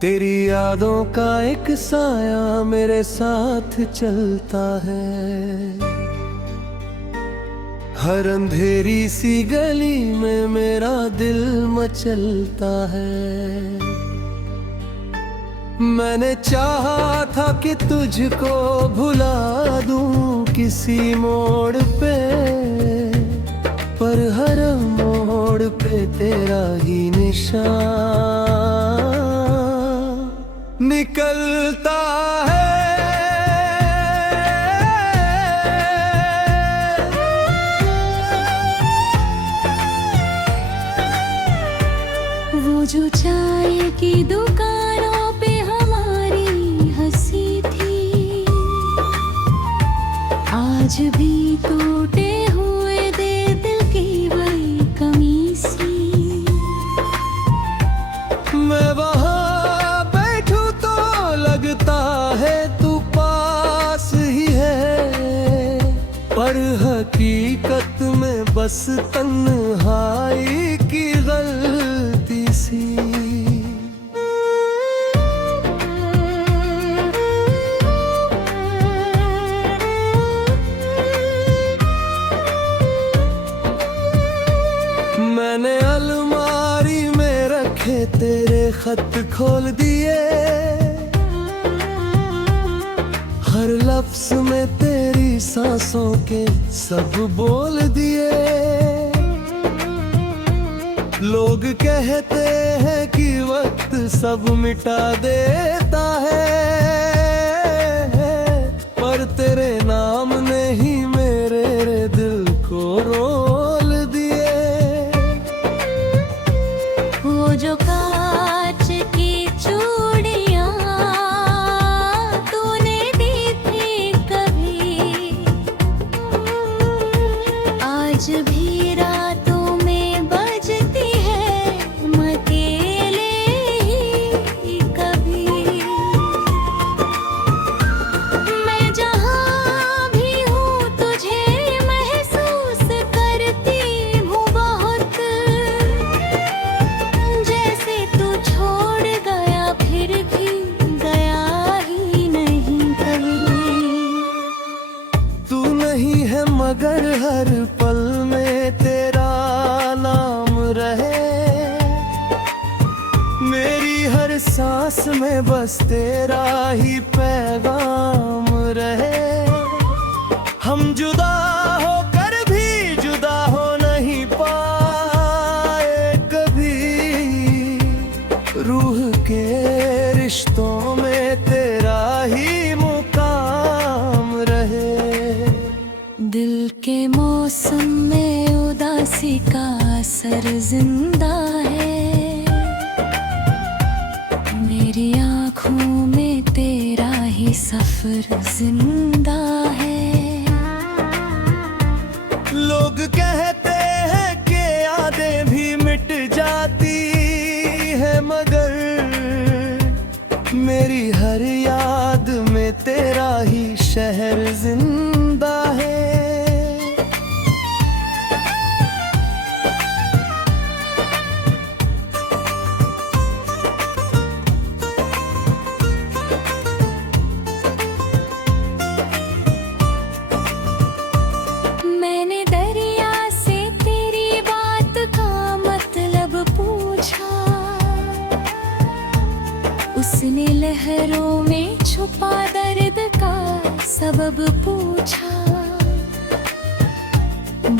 तेरी यादों का एक साया मेरे साथ चलता है। हर अंधेरी सी गली में मेरा दिल मचलता है। मैंने चाहा था कि तुझको भुला दूं किसी मोड़ पे, पर हर मोड़ पे तेरा ही निशान निकलता है। वो जो चाय की दुकानों पे हमारी हंसी थी, आज भी टूटे हुए दे दिल की वही कमी सी। मैं वहाँ बैठूं तो लगता है तू पास ही है, पर हकीकत में बस तन्हाई की गलती सी। मैंने अलमारी में रखे तेरे खत खोल दिए, हर लफ्ज में तेरी सांसों के सब बोल दिए। लोग कहते हैं कि वक्त सब मिटा देता है, पर तेरे नाम ने ही मेरे दिल को रोल दिए। वो जो कांच की चूड़ियां तूने दी थी कभी, आज भी रातों में बजती है अकेले ही कभी। मैं जहाँ भी हूँ तुझे महसूस करती हूँ बहुत, जैसे तू छोड़ गया फिर भी गया ही नहीं कभी। तू नहीं है मगर हर पल में तेरा नाम रहे, मेरी हर सांस में बस तेरा ही पैगाम रहे। हम जुदा होकर भी जुदा हो नहीं पाए कभी, रूह के रिश्तों में तेरा ही मुकाम रहे। दिल के मौसम में उदासी का असर जिंदा है, मेरी आँखों में तेरा ही सफर जिंदा है। लोग कहते हैं कि यादें भी मिट जाती है, मगर मेरी हर याद में तेरा ही शहर जिंदा है। मैंने दरिया से तेरी बात का मतलब पूछा, उसने लहरों में छुपा दर्द का सबब पूछा।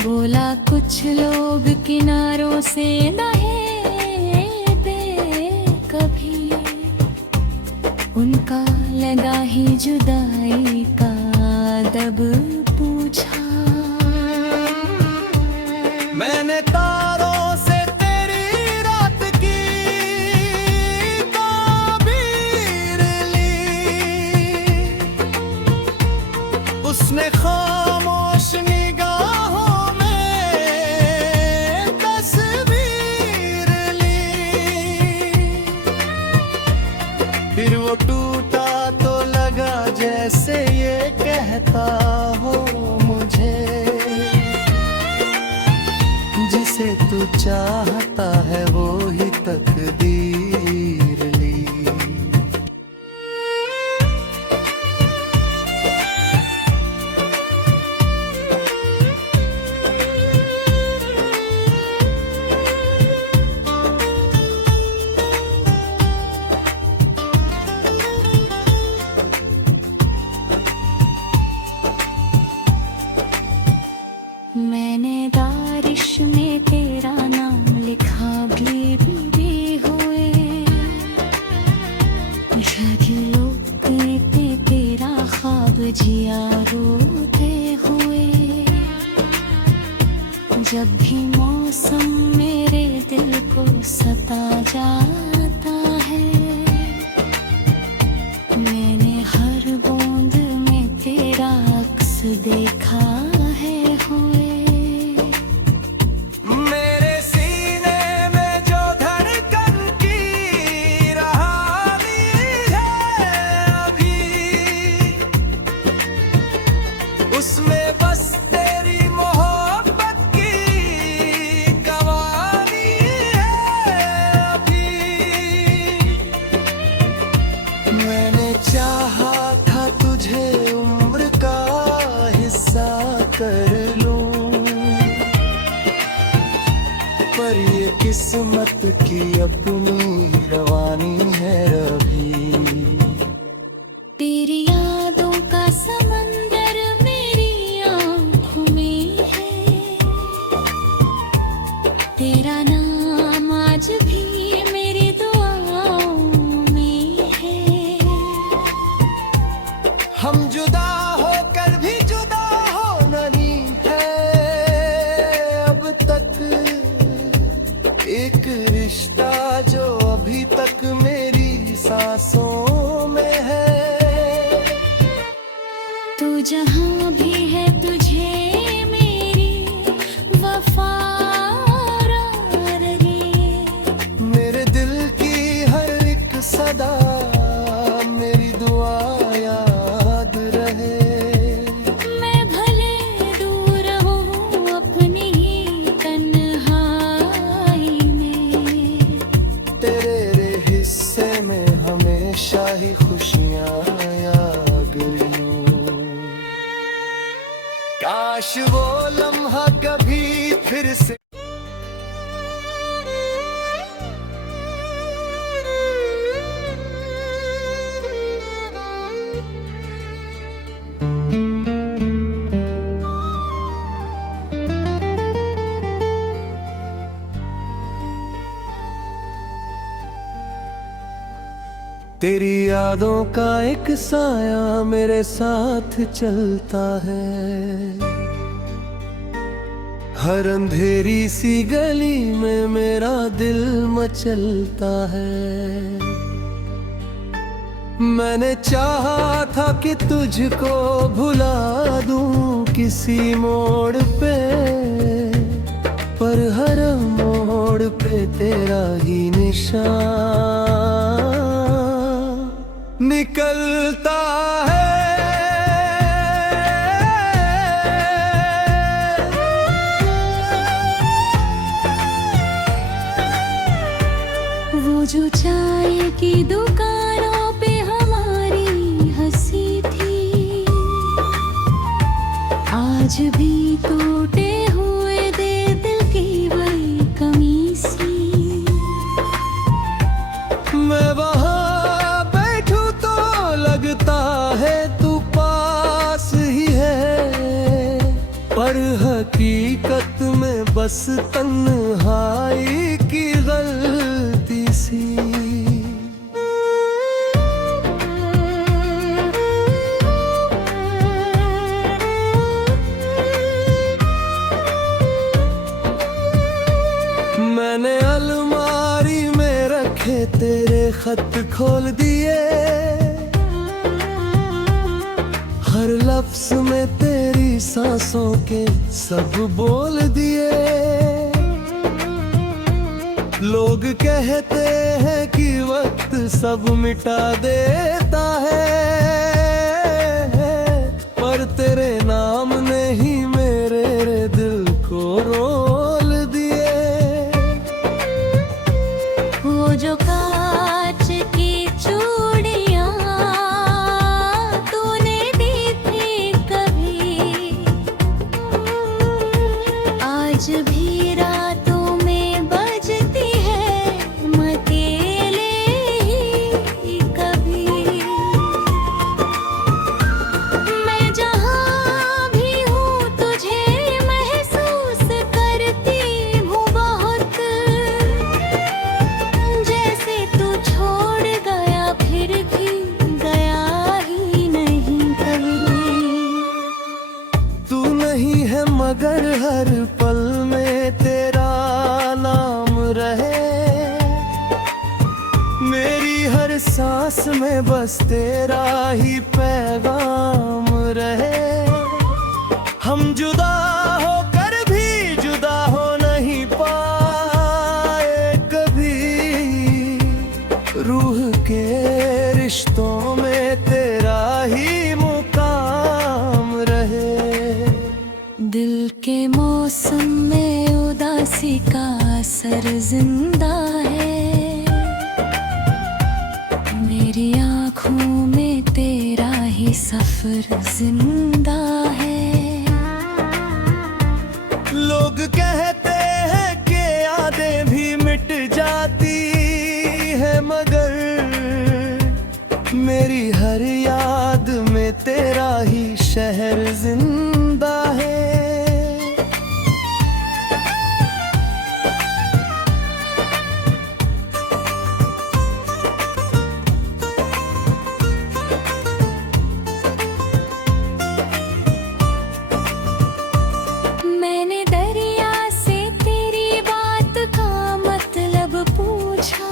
बोला कुछ लोग किनारों से नहे दे कभी, उनका लगा ही जुदाई का अदब पूछा। मैंने तारों से तेरी रात की ताबीर ली, उसने खामोश निगाहों में तस्वीर ली। फिर वो टूटा तो लगा जैसे ये कहता हो मुझे, जिसे तू चाहता है वो ही तकदीर ली। होश में तेरा नाम लिखा भी हुए, झगलों पे तेरा ख्वाब जिया रोते हुए। जब भी मौसम मेरे दिल को सता जाता है, मैंने हर बूंद में तेरा अक्स देखा है हुए। मेरे सीने में जो धड़कन की रहानी है अभी, उसमें बस तेरी मोहब्बत की कवानी है अभी। मैंने चाहा था तुझे उम्र का हिस्सा कर लूं, पर ये किस्मत की अपनी रवानी है अभी। तेरी यादों का समंदर मेरी आँखों में है, तेरा नाम आज भी मेरी दुआओं में है। हम जुदा होकर भी जुदा होना नहीं है अब तक, एक रिश्ता जो अभी तक मेरी सांसों में है। तू जहाँ भी है तुझे मेरी वफा रही, मेरे दिल की हर एक सदा मेरी दुआ याद रहे। मैं भले दूर हूँ अपनी ही तन्हाई में, तेरे हिस्से में हमेशा ही खुशियाँ आ गई हूँ। काश वो लम्हा कभी फिर से तेरी यादों का एक साया मेरे साथ चलता है, हर अंधेरी सी गली में मेरा दिल मचलता है। मैंने चाहा था कि तुझको भुला दूं किसी मोड़ पे, पर हर मोड़ पे तेरा ही निशान निकलता है। वो जो चाय की दुकानों पे हमारी हंसी थी, आज भी टूटे हुए दे दिल की वही कमी सी। मैं वहाँ बैठूं तो लगता है तू पास ही है, पर हकीकत में बस तन्हाई की गलती सी। मैंने अलमारी में रखे तेरे खत खोल दिए, हर लफ्ज में तेरी सांसों के सब बोल दिए। लोग कहते हैं कि वक्त सब मिटा देता है, पर तेरे नाम ने ही मेरे दिल को रोल दिए। वो जो कांच की चूड़ियां तूने दी थी कभी, आज भी रातों में बजती है मतेले ही कभी। मैं जहाँ भी हूँ तुझे महसूस करती सांस में बस तेरा ही पैगाम रहे। हम जुदा होकर भी जुदा हो नहीं पाए कभी, रूह के रिश्तों में तेरा ही मुकाम रहे। दिल के मौसम में उदासी का असर जिंदा है, मेरी आँखों में तेरा ही सफर जिंदा है। लोग कहते हैं कि यादें भी मिट जाती है, मगर मेरी हर याद में तेरा ही शहर जिंदा है। मैंने दरिया से तेरी बात का मतलब पूछा,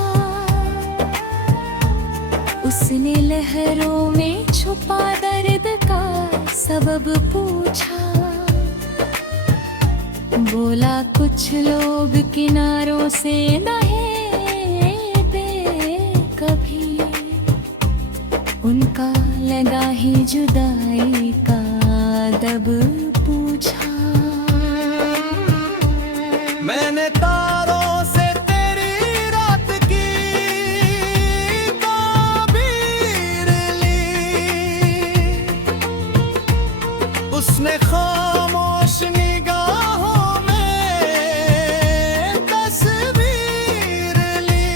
उसने लहरों में छुपा दर्द का सबब पूछा। बोला कुछ लोग किनारों से नहे कभी, उनका लगा ही जुदाई का अदब पूछा। मैंने तारों से तेरी रात की ताबीर ली, उसने खामोश निगाहों में तस्वीर ली।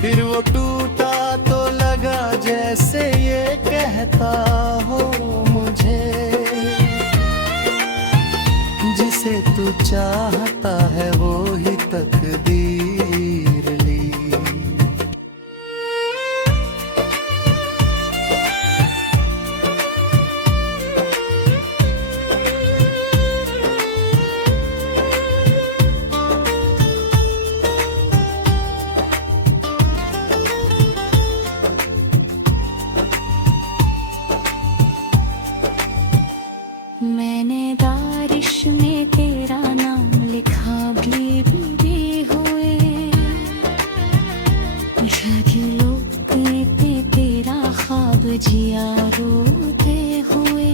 फिर वो टूटा तो लगा जैसे ये कहता हो मुझे, जिसे तू चाहता है वो ही तकदीर ली। मैंने दारिश में तेरा नाम लिखा भी हुए, झगलों पे तेरा ख्वाब जिया रोते हुए।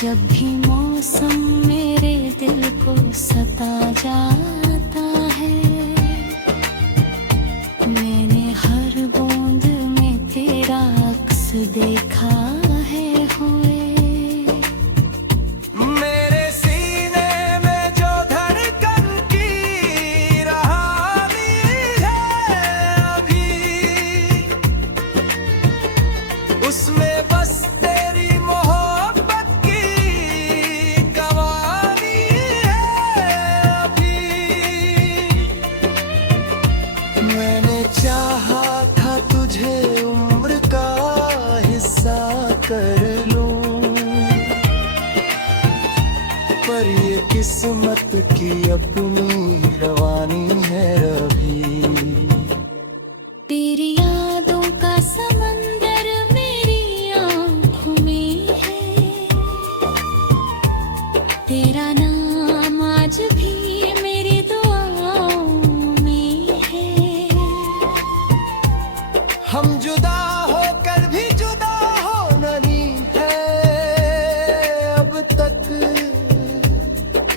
जब भी मौसम मेरे दिल को सता जाता है, मैंने हर बूंद में तेरा अक्स देखा है हुए। मेरे सीने में जो धड़कन की रहानी है अभी, उसमें बस तेरी मोहब्बत की कवानी है अभी। मैंने चाहा था तुझे उम्र का हिस्सा कर लूं, पर ये किस्मत की अपनी रवानी है अभी। तेरी यादों का समंदर मेरी आँखों में है, तेरा नाम आज भी मेरी दुआओं में है। हम जुदा होकर भी जुदा हो नहीं है अब तक,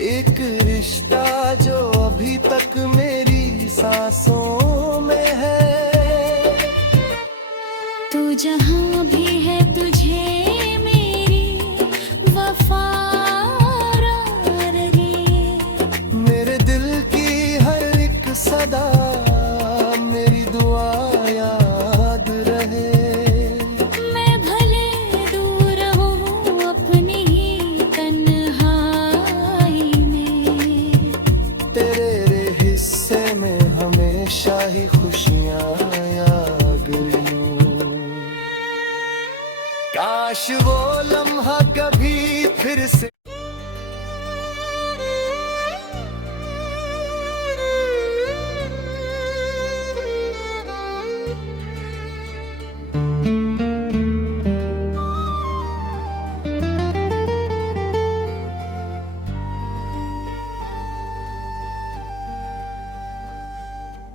एक रिश्ता जो अभी तक मेरी सांसों में है। तू जहाँ भी है तुझे मेरी वफा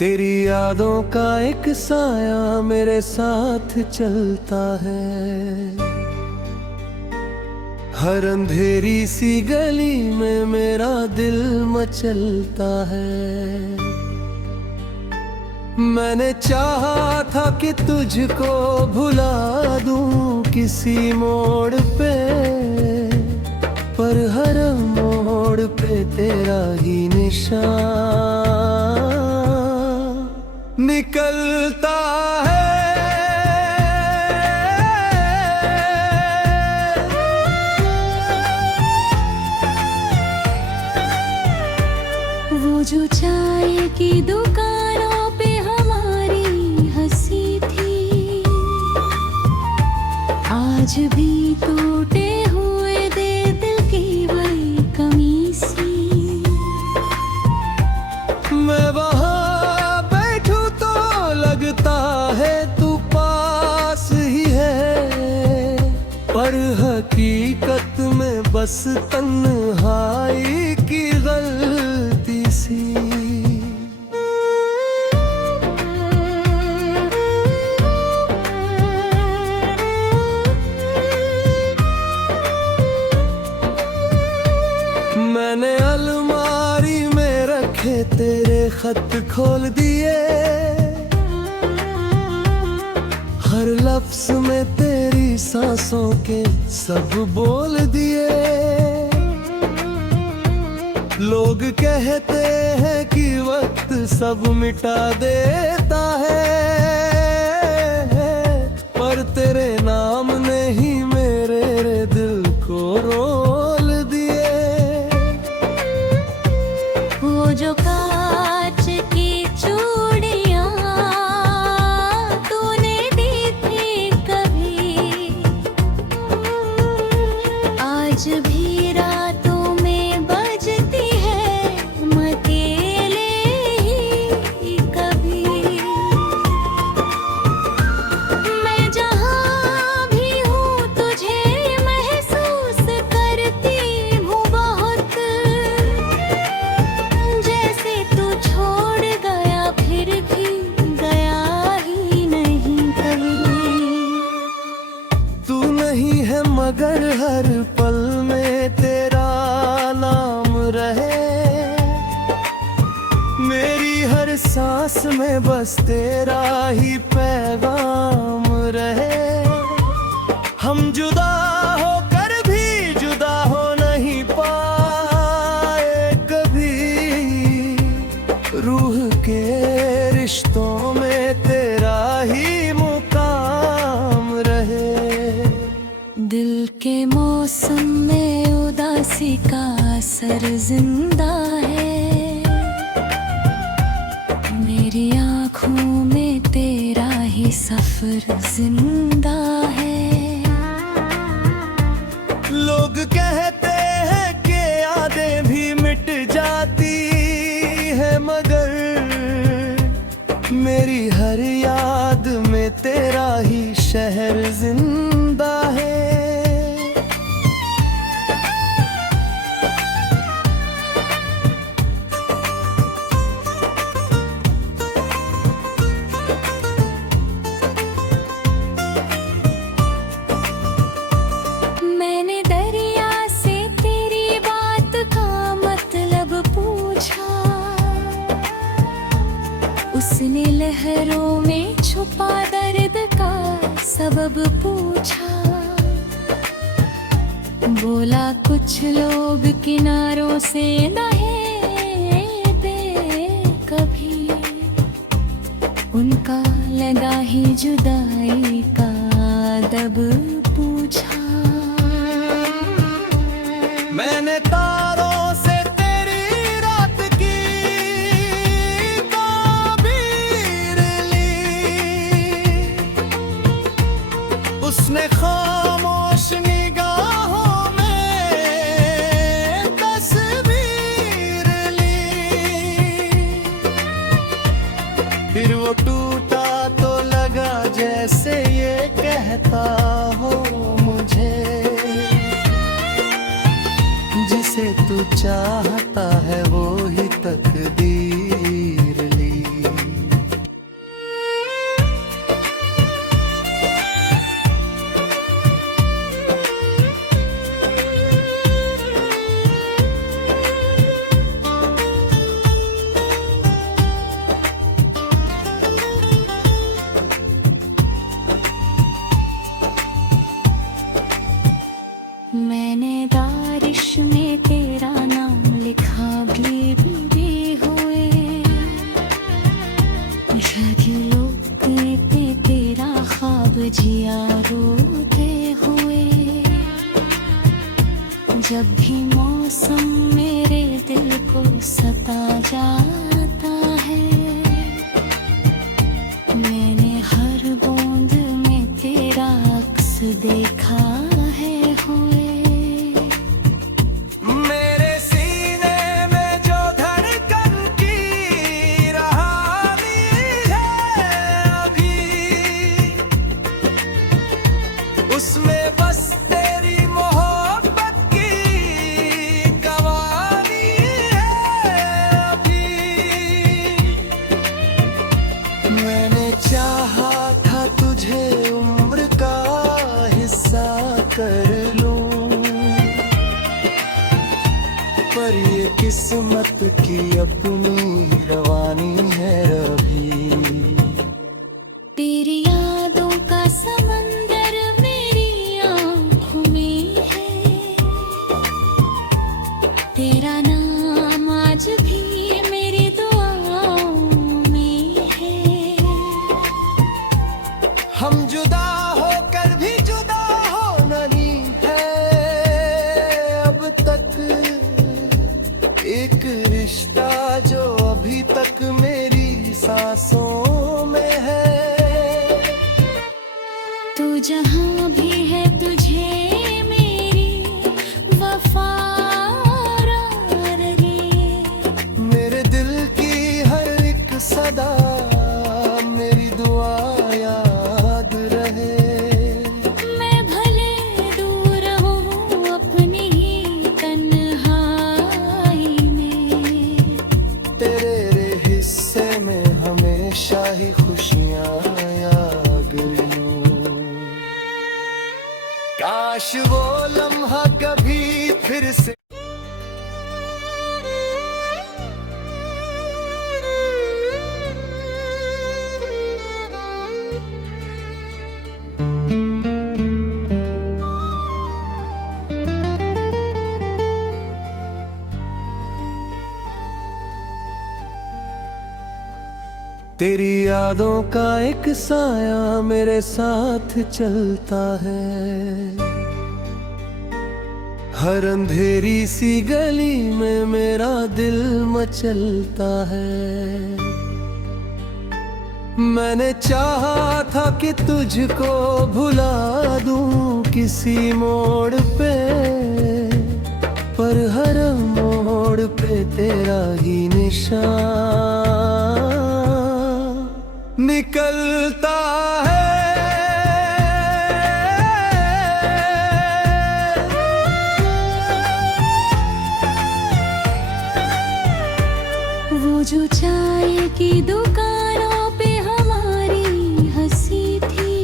तेरी यादों का एक साया मेरे साथ चलता है। हर अंधेरी सी गली में मेरा दिल मचलता है। मैंने चाहा था कि तुझको भुला दूं किसी मोड़ पे, पर हर मोड़ पे तेरा ही निशान निकलता है। वो जो चाय की दुकानों पे हमारी हंसी थी, आज भी टूटे हुए दे दिल की वही कमी सी। मैं वहाँ बैठूं तो लगता है तू पास ही है, पर हकीकत में बस तन्हाई की गलती सी। मैंने अलमारी में रखे तेरे खत खोल दिए, हर लफ्ज में तेरी सांसों के सब बोल दिए। लोग कहते हैं कि वक्त सब मिटा देता है, पर तेरे नाम ने ही मेरे दिल को रोल दिए। वो जो कांच की चूड़ियां तूने दी थी कभी, आज भी रातों में बजती है मकेले ही कभी। मैं जहाँ भी हूँ तुझे महसूस करती हूँ बहुत, जैसे तू छोड़ गया फिर भी गया ही नहीं कभी। तू नहीं है मगर हर पल में तेरा नाम रहे, मेरी हर सांस में बस तेरा ही पैगाम रहे। हम जुदा होकर भी जुदा हो नहीं पाए कभी, रूह के रिश्तों में तेरा ही मुकाम रहे। दिल के मौसम में उदासी का असर जिंदा है, मेरी आँखों में तेरा ही सफर जिंदा है। लोग कहते हैं कि यादें भी मिट जाती है, मगर मेरी हर याद में तेरा ही शहर जिंदा है। मैंने दरिया से तेरी बात का मतलब पूछा, उसने लहरों में छुपा दर्द का सबब पूछा। बोला कुछ लोग किनारों से नहे दे कभी, उनका लगा ही जुदाई का अदब पूछा। मैंने तारों से तेरी रात की ताबीर ली, उसने खामोश निगाहों में तस्वीर ली। फिर वो टूटा तो लगा जैसे ये कहता हो मुझे, जिसे तू चाहता है वो ही तकदीर ली। आतिश में तेरा नाम लिखा भीगे हुए, झड़ियों पे तेरा ख्वाब जिया रोते हुए। जब भी मौसम मेरे दिल को सता जाता है, मैंने हर बूंद में तेरा अक्स देखा है हुए। मेरे सीने में जो धड़कन की रहानी है अभी, उसमें बस तेरी मोहब्बत की कवानी है अभी। मैंने चाहा था तुझे उम्र का हिस्सा कर लूं, पर ये किस्मत की अपनी रवानी है अभी। तेरी यादों का समंदर मेरी आँखों में है, तेरा नाम आज भी मेरी दुआओं में है। हम जुदा होकर भी जुदा हो नहीं है अब तक, एक रिश्ता जो अभी तक मेरी सांसों में है। तू जहाँ भी है तुझे मेरी वफा रहे। मेरे दिल की हर एक सदा मेरी दुआ याद रहे। मैं भले दूर हूँ अपनी ही तन्हाई में, तेरे हिस्से में हमेशा ही खुशियाँ आ गईं। काश वो लम्हा कभी फिर से तेरी यादों का एक साया मेरे साथ चलता है, हर अंधेरी सी गली में मेरा दिल मचलता है। मैंने चाहा था कि तुझको भुला दूं किसी मोड़ पे, पर हर मोड़ पे तेरा ही निशान निकलता है। वो जो चाय की दुकानों पे हमारी हंसी थी,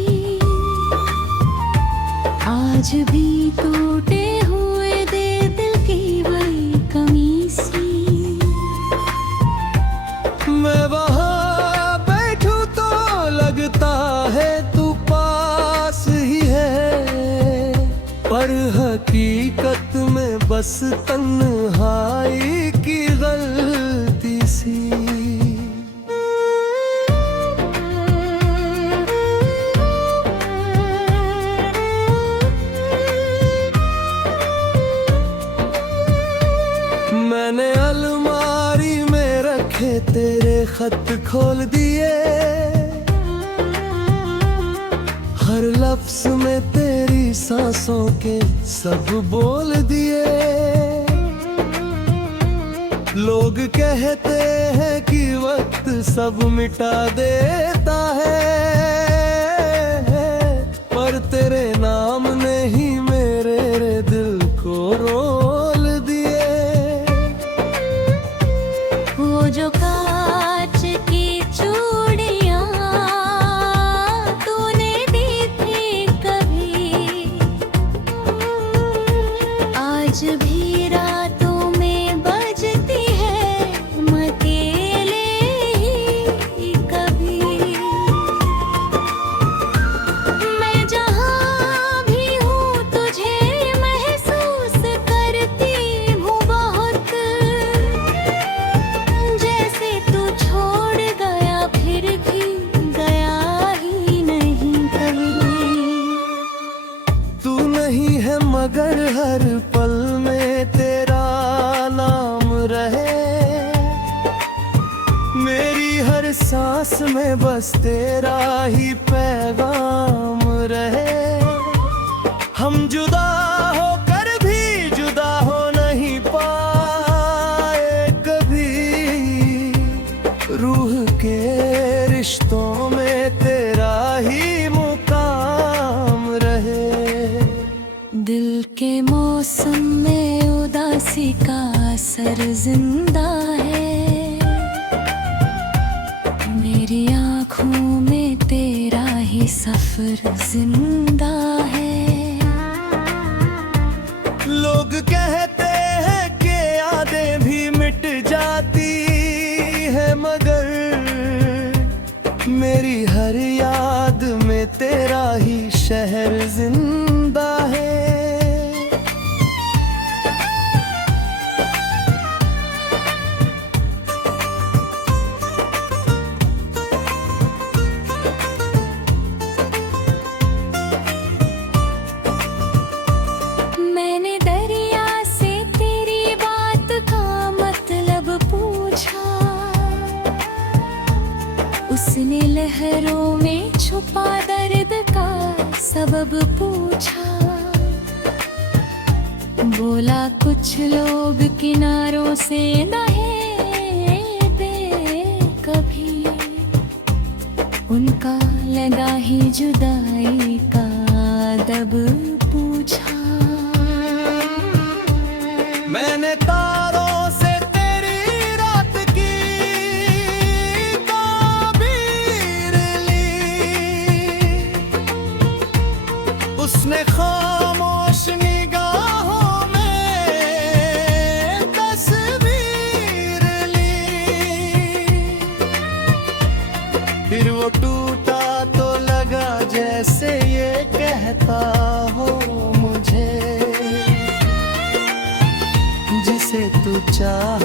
आज भी टूटे हुए दे दिल की वही कमी सी। मैं वहाँ बैठूं तो लगता है तू पास ही है, पर हकीकत में बस तन्हाई की गलती सी। मैंने अलमारी में रखे तेरे खत खोल दिए, हर लफ्ज में तेरी सांसों के सब बोल दिए। लोग कहते हैं कि वक्त सब मिटा देता है, पर तेरे नाम ने ही मेरे दिल को रोल दिए। वो जो कांच की चूड़ियां तूने दी थी कभी, आज भी रातों में बजती है मकेले ही कभी। सांस में बस तेरा ही पैगाम रहे। हम जुदा होकर भी जुदा हो नहीं पाए कभी, रूह के रिश्तों में तेरा ही मुकाम रहे। दिल के मौसम में उदासी का असर जिंदा है, मेरी आँखों में तेरा ही सफर जिंदा है। लोग कहते हैं कि यादें भी मिट जाती है, मगर मेरी हर याद में तेरा ही शहर जिंदा है। मैंने दरिया से तेरी बात का मतलब पूछा, उसने लहरों में छुपा दर्द का सबब पूछा। बोला कुछ लोग किनारों से नहेते कभी, उनका लगा ही जुदाई का अदब पूछा। मैंने तारों से तेरी रात की ताबीर ली, उसने खामोश निगाहों में तस्वीर ली। फिर वो टूटा तो लगा जैसे ये कहता हो मुझे, जिसे तू चाह